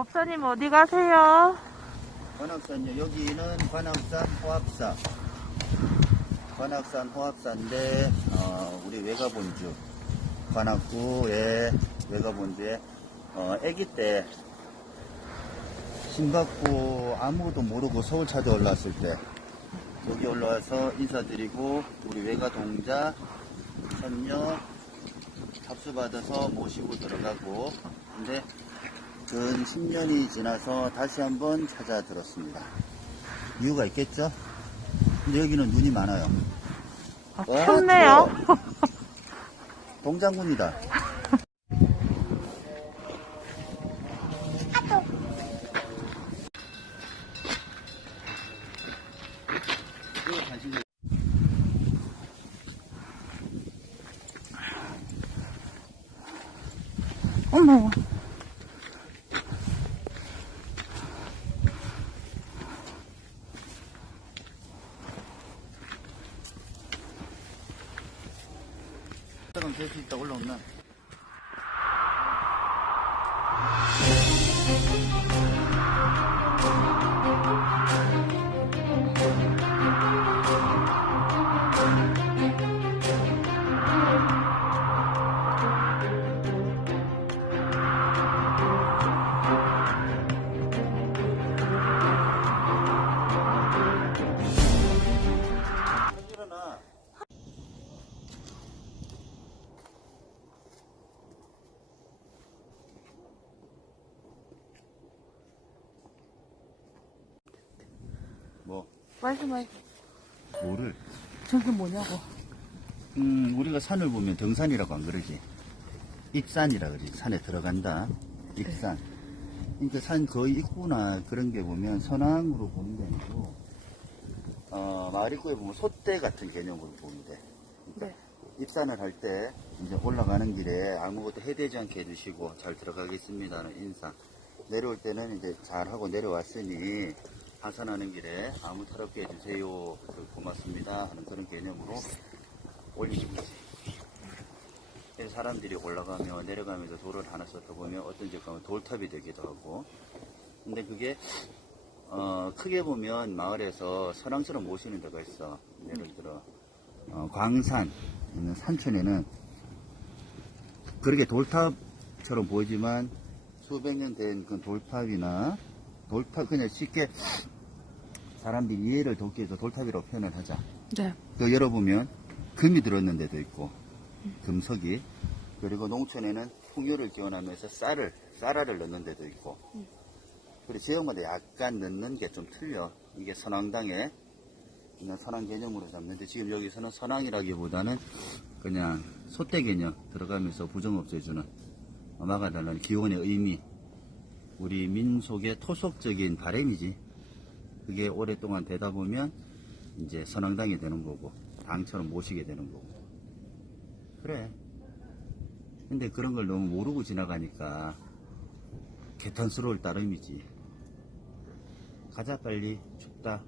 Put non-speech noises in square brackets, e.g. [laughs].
법사님 어디 가세요? 관악산요. 여기는 관악산 호합사. 관악산 호합사인데 어, 우리 외가본주 관악구의 외가본주에 어, 아기 때 신받고 아무것도 모르고 서울 찾아 올라왔을 때 여기 올라와서 인사드리고 우리 외가 동자 선녀 합수 받아서 모시고 들어가고 근데 근 10년이 지나서 다시 한번 찾아 들었습니다. 이유가 있겠죠? 근데 여기는 눈이 많아요. 아, 와, 춥네요. 추워. [laughs] 동장군이다. 어머. 그럼 될수 있다 올 말씀하세요. 뭐를? 저게 뭐냐고. 음, 우리가 산을 보면 등산이라고 안 그러지. 입산이라 그러지. 산에 들어간다. 입산. 그러니까 산 거의 입구나 그런 게 보면 선앙으로 보는 게 아니고, 어, 마을 입구에 보면 솥대 같은 개념으로 보면 돼. 네. 입산을 할 때 이제 올라가는 길에 아무것도 해대지 않게 해주시고 잘 들어가겠습니다는 인사. 내려올 때는 이제 잘하고 내려왔으니 하산하는 길에 아무 탈 없게 해주세요. 그 고맙습니다. 하는 그런 개념으로 올리는 거지. 그래서 사람들이 올라가며 내려가면서 돌을 하나 쏟다 보면 어떤 집 가면 돌탑이 되기도 하고. 근데 그게 어, 크게 보면 마을에서 선왕처럼 모시는 데가 있어. 예를 들어 어, 광산 있는 산촌에는 그렇게 돌탑처럼 보이지만 수백 년 된 그 돌탑이나 돌탑 그냥 쉽게 사람들이 이해를 돕기 위해서 돌탑이라고 표현을 하자. 네. 또 열어보면 금이 들어있는 데도 있고 금석이 그리고 농촌에는 풍요를 기원하면서 쌀을 쌀알을 넣는 데도 있고 그리고 지역마다 약간 넣는 게 좀 틀려 이게 선왕당에 있는 선왕 개념으로 잡는데 지금 여기서는 선왕이라기보다는 그냥 소대 개념 들어가면서 부정 없애주는 막아달라는 기원의 의미 우리 민속의 토속적인 바램이지. 그게 오랫동안 되다 보면 이제 선왕당이 되는 거고 당처럼 모시게 되는 거고. 그래. 근데 그런 걸 너무 모르고 지나가니까 개탄스러울 따름이지. 가자 빨리. 춥다